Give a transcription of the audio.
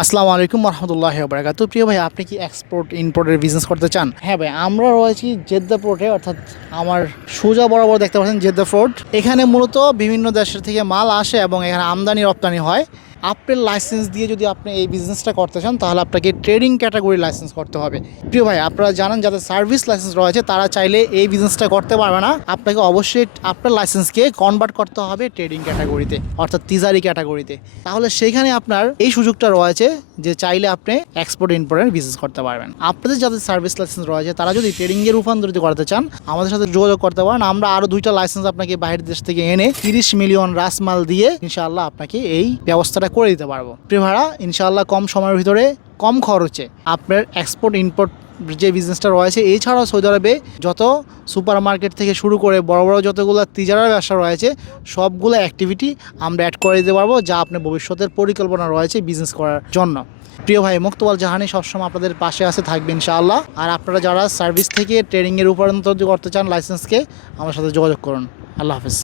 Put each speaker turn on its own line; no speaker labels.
আসসালামু আলাইকুম রহমতুল্লাহ বারাকাত প্রিয় ভাই, আপনি কি এক্সপোর্ট ইম্পোর্টের বিজনেস করতে চান? হ্যাঁ ভাই, আমরা রয়েছি জেদ্দা পোর্টে অর্থাৎ আমার সোজা বরাবর দেখতে পাচ্ছেন জেদ্দা ফোর্ট এখানে মূলত বিভিন্ন দেশের থেকে মাল আসে এবং এখানে আমদানি রপ্তানি হয়। আপনার লাইসেন্স দিয়ে যদি আপনি এই বিজনেসটা করতে চান, তাহলে আপনাকে ট্রেডিং ক্যাটাগরি লাইসেন্স করতে হবে। প্রিয় ভাই, আপনারা জানেন যাদের সার্ভিস লাইসেন্স রয়েছে, তারা চাইলে এই বিজনেসটা করতে পারবে না। আপনাকে অবশ্যই আপনার লাইসেন্সকে কনভার্ট করতে হবে ট্রেডিং ক্যাটাগরিতে অর্থাৎ তিজারি ক্যাটাগরিতে তাহলে সেইখানে আপনার এই সুযোগটা রয়েছে যে চাইলে আপনি এক্সপোর্ট ইম্পোর্টের বিজনেস করতে পারবেন। আপনাদের যাদের সার্ভিস লাইসেন্স রয়েছে, তারা যদি ট্রেডিংয়ে রূপান্তরিত করতে চান, আমাদের সাথে যোগাযোগ করতে পারেন। আমরা আরও দুইটা লাইসেন্স আপনাকে বাইরের দেশ থেকে এনে তিরিশ মিলিয়ন রাসমাল দিয়ে ইনশাআল্লাহ আপনাকে এই ব্যবস্থাটা করে দিতে পারব। প্রিয় ভাড়া ইনশাআল্লাহ কম সময়ের ভিতরে কম খরচে আপনার এক্সপোর্ট ইম্পোর্ট যে বিজনেসটা রয়েছে, এছাড়াও সৌদি আরবে যত সুপার মার্কেট থেকে শুরু করে বড় বড় যতগুলো তিজারার ব্যবসা রয়েছে, সবগুলো অ্যাক্টিভিটি আমরা অ্যাড করে দিতে পারব, যা আপনার ভবিষ্যতের পরিকল্পনা রয়েছে বিজনেস করার জন্য। প্রিয় ভাই মুক্তওয়াল জাহানি সবসময় আপনাদের পাশে আছে, থাকবে ইনশাআল্লাহ। আর আপনারা যারা সার্ভিস থেকে ট্রেনিংয়ের রূপান্তর করতে চান লাইসেন্সকে আমার সাথে যোগাযোগ করুন। আল্লাহ হাফেজ।